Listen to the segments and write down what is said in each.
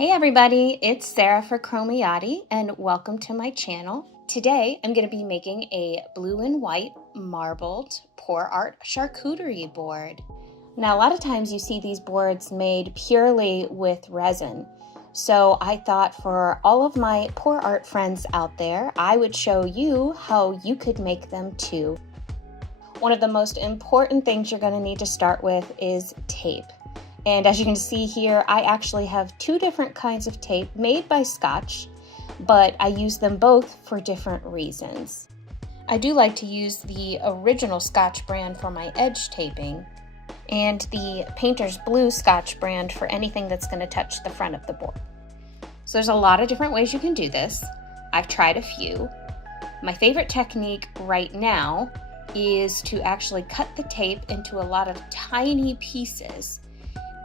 Hey everybody, it's Sarah for Chromiati and welcome to my channel. Today I'm going to be making a blue and white marbled pour art charcuterie board. Now a lot of times you see these boards made purely with resin. So I thought for all of my pour art friends out there, I would show you how you could make them too. One of the most important things you're going to need to start with is tape. And as you can see here, I actually have two different kinds of tape made by Scotch, but I use them both for different reasons. I do like to use the original Scotch brand for my edge taping and the Painter's Blue Scotch brand for anything that's going to touch the front of the board. So there's a lot of different ways you can do this. I've tried a few. My favorite technique right now is to actually cut the tape into a lot of tiny pieces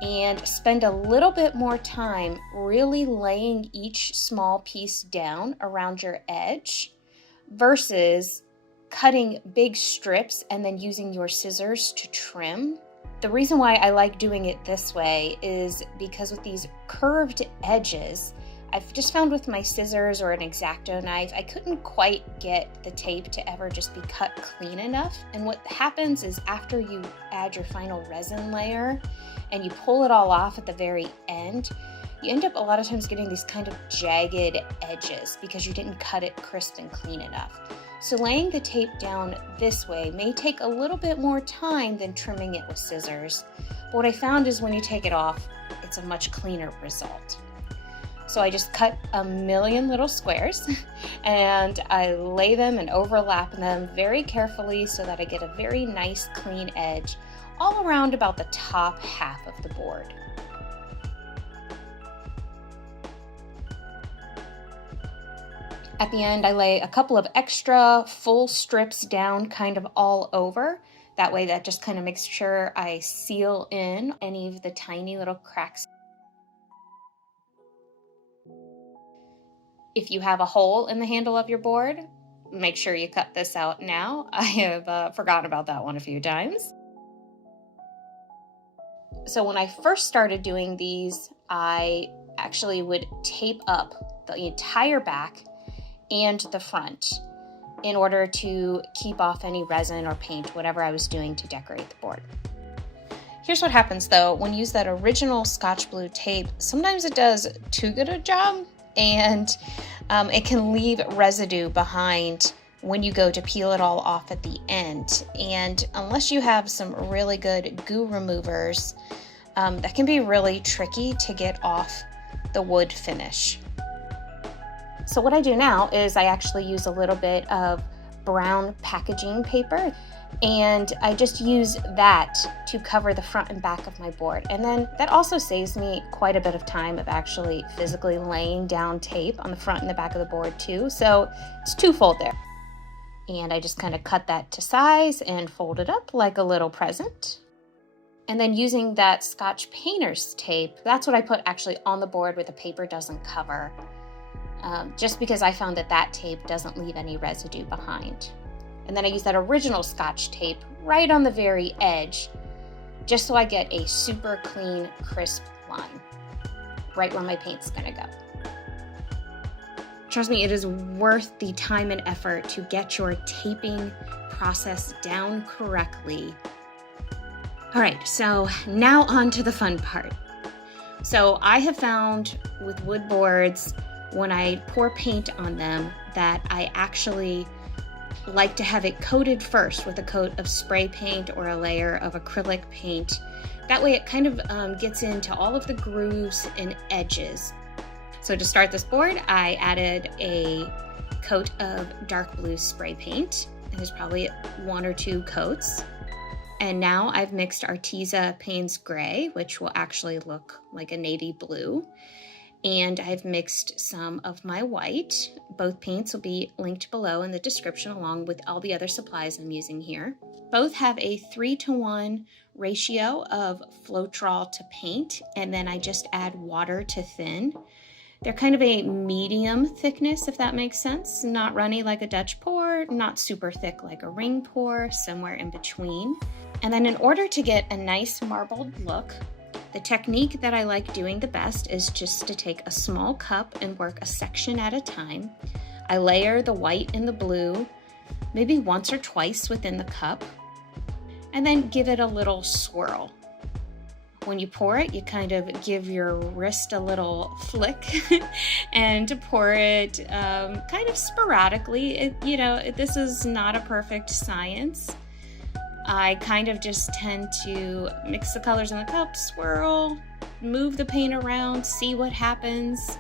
and spend a little bit more time really laying each small piece down around your edge versus cutting big strips and then using your scissors to trim. The reason why I like doing it this way is because with these curved edges, I've just found with my scissors or an X-Acto knife, I couldn't quite get the tape to ever just be cut clean enough. And what happens is after you add your final resin layer and you pull it all off at the very end, you end up a lot of times getting these kind of jagged edges because you didn't cut it crisp and clean enough. So laying the tape down this way may take a little bit more time than trimming it with scissors. But what I found is when you take it off, it's a much cleaner result. So I just cut a million little squares and I lay them and overlap them very carefully so that I get a very nice clean edge all around about the top half of the board. At the end, I lay a couple of extra full strips down kind of all over. That way that just kind of makes sure I seal in any of the tiny little cracks. If you have a hole in the handle of your board, make sure you cut this out now. I have forgotten about that one a few times. So when I first started doing these, I actually would tape up the entire back and the front in order to keep off any resin or paint, whatever I was doing to decorate the board. Here's what happens though, when you use that original Scotch Blue tape, sometimes it does too good a job and it can leave residue behind when you go to peel it all off at the end. And unless you have some really good goo removers, that can be really tricky to get off the wood finish. So what I do now is I actually use a little bit of brown packaging paper and I just use that to cover the front and back of my board. And then that also saves me quite a bit of time of actually physically laying down tape on the front and the back of the board too. So it's twofold there. And I just kind of cut that to size and fold it up like a little present. And then using that Scotch painter's tape, that's what I put actually on the board where the paper doesn't cover. Just because I found that that tape doesn't leave any residue behind. And then I use that original Scotch tape right on the very edge, just so I get a super clean, crisp line, right where my paint's gonna go. Trust me, it is worth the time and effort to get your taping process down correctly. All right, so now on to the fun part. So I have found with wood boards, when I pour paint on them, that I actually like to have it coated first with a coat of spray paint or a layer of acrylic paint. That way it kind of gets into all of the grooves and edges. So to start this board, I added a coat of dark blue spray paint. And there's probably one or two coats. And now I've mixed Arteza Payne's Gray, which will actually look like a navy blue. And I've mixed some of my white. Both paints will be linked below in the description along with all the other supplies I'm using here. Both have a 3-to-1 ratio of Floetrol to paint, and then I just add water to thin. They're kind of a medium thickness, if that makes sense. Not runny like a Dutch pour, not super thick like a ring pour, somewhere in between. And then in order to get a nice marbled look, The technique that I like doing the best is just to take a small cup and work a section at a time. I layer the white and the blue maybe once or twice within the cup, and then give it a little swirl. When you pour it, you kind of give your wrist a little flick and pour it kind of sporadically. This is not a perfect science. I kind of just tend to mix the colors in the cup, swirl, move the paint around, see what happens,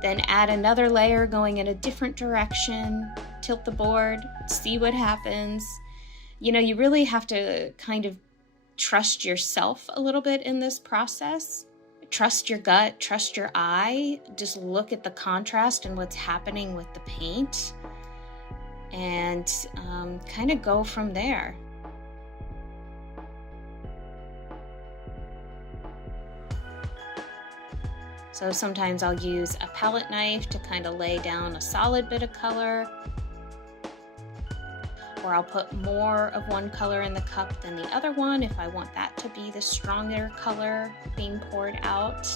then add another layer going in a different direction, tilt the board, see what happens. You really have to kind of trust yourself a little bit in this process. Trust your gut, trust your eye. Just look at the contrast and what's happening with the paint and kind of go from there. So sometimes I'll use a palette knife to kind of lay down a solid bit of color, or I'll put more of one color in the cup than the other one if I want that to be the stronger color being poured out.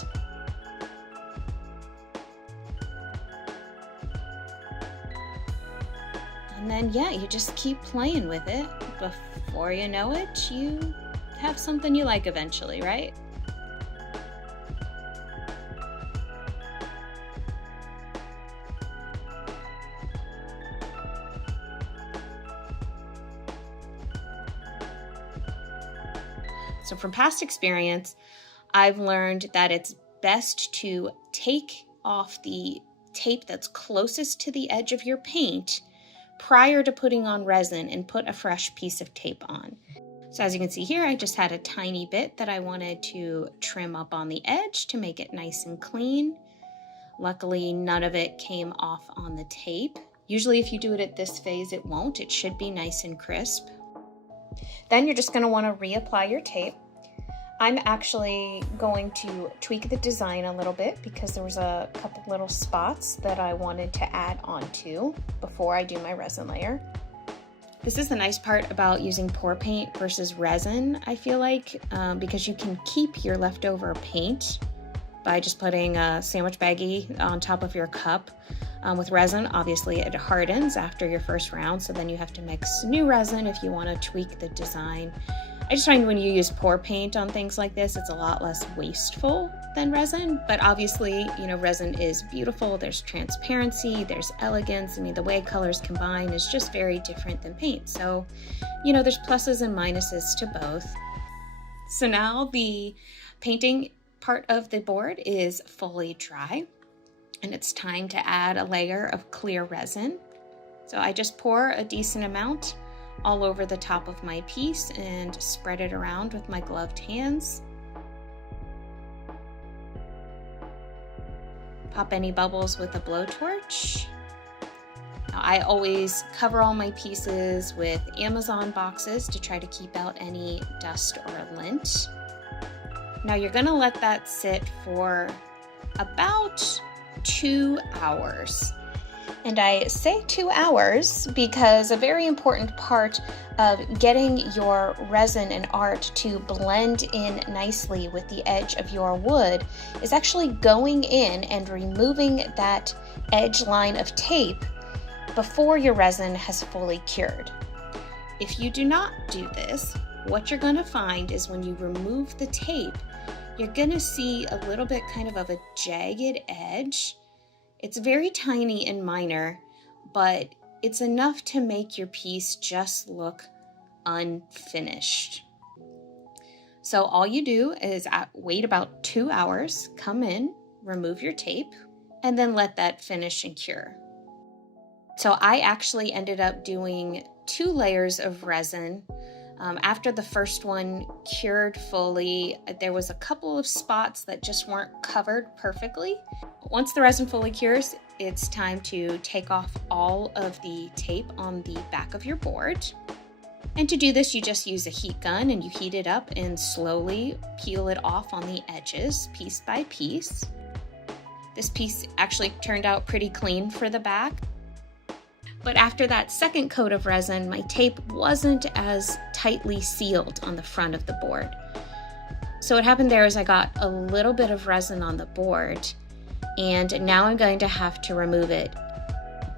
And then, you just keep playing with it. Before you know it, you have something you like eventually, right? So from past experience, I've learned that it's best to take off the tape that's closest to the edge of your paint prior to putting on resin and put a fresh piece of tape on. So as you can see here, I just had a tiny bit that I wanted to trim up on the edge to make it nice and clean. Luckily, none of it came off on the tape. Usually if you do it at this phase, it won't. It should be nice and crisp. Then you're just going to want to reapply your tape. I'm actually going to tweak the design a little bit because there was a couple little spots that I wanted to add onto before I do my resin layer. This is the nice part about using pour paint versus resin, I feel like, because you can keep your leftover paint by just putting a sandwich baggie on top of your cup. With resin, obviously it hardens after your first round, so then you have to mix new resin if you want to tweak the design. I just find when you use pour paint on things like this, it's a lot less wasteful than resin, but obviously, resin is beautiful. There's transparency, there's elegance. The way colors combine is just very different than paint. So, there's pluses and minuses to both. So now the painting part of the board is fully dry, and it's time to add a layer of clear resin. So I just pour a decent amount all over the top of my piece and spread it around with my gloved hands. Pop any bubbles with a blowtorch. Now, I always cover all my pieces with Amazon boxes to try to keep out any dust or lint. Now you're gonna let that sit for about 2 hours. And I say 2 hours because a very important part of getting your resin and art to blend in nicely with the edge of your wood is actually going in and removing that edge line of tape before your resin has fully cured. If you do not do this, what you're going to find is when you remove the tape, you're going to see a little bit kind of a jagged edge. It's very tiny and minor, but it's enough to make your piece just look unfinished. So all you do is wait about 2 hours, come in, remove your tape, and then let that finish and cure. So I actually ended up doing 2 layers of resin. After the first one cured fully, there was a couple of spots that just weren't covered perfectly. Once the resin fully cures, it's time to take off all of the tape on the back of your board. And to do this, you just use a heat gun and you heat it up and slowly peel it off on the edges, piece by piece. This piece actually turned out pretty clean for the back. But after that second coat of resin, my tape wasn't as tightly sealed on the front of the board. So what happened there is I got a little bit of resin on the board, and now I'm going to have to remove it.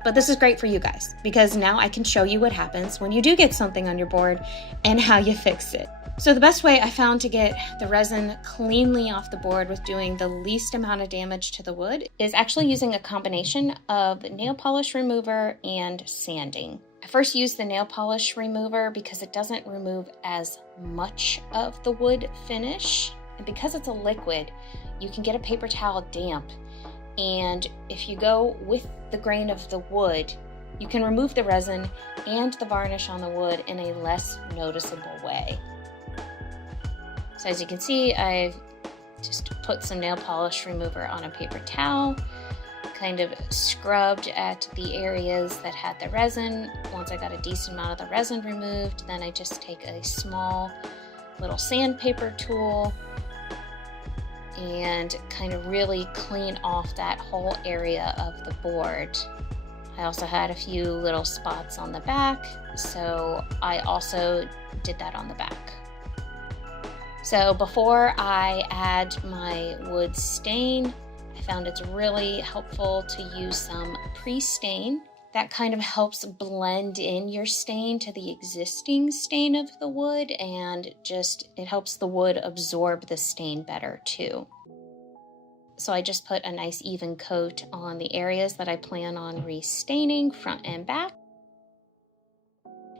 But this is great for you guys because now I can show you what happens when you do get something on your board and how you fix it. So the best way I found to get the resin cleanly off the board with doing the least amount of damage to the wood is actually using a combination of nail polish remover and sanding. I first used the nail polish remover because it doesn't remove as much of the wood finish. And because it's a liquid, you can get a paper towel damp. And if you go with the grain of the wood, you can remove the resin and the varnish on the wood in a less noticeable way. So as you can see, I've just put some nail polish remover on a paper towel, kind of scrubbed at the areas that had the resin. Once I got a decent amount of the resin removed, then I just take a small little sandpaper tool and kind of really clean off that whole area of the board. I also had a few little spots on the back, so I also did that on the back. So before I add my wood stain, I found it's really helpful to use some pre-stain. That kind of helps blend in your stain to the existing stain of the wood, and it helps the wood absorb the stain better too. So I just put a nice even coat on the areas that I plan on restaining, front and back.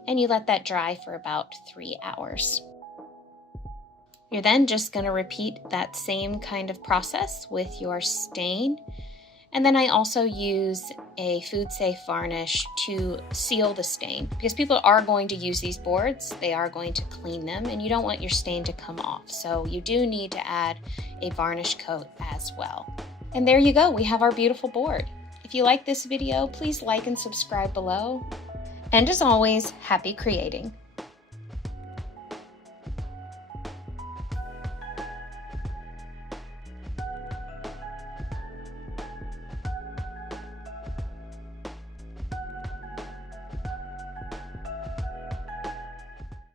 And you let that dry for about 3 hours. You're then just going to repeat that same kind of process with your stain. And then I also use a food safe varnish to seal the stain because people are going to use these boards, they are going to clean them, and you don't want your stain to come off. So you do need to add a varnish coat as well. And there you go, we have our beautiful board. If you like this video, please like and subscribe below. And as always, happy creating.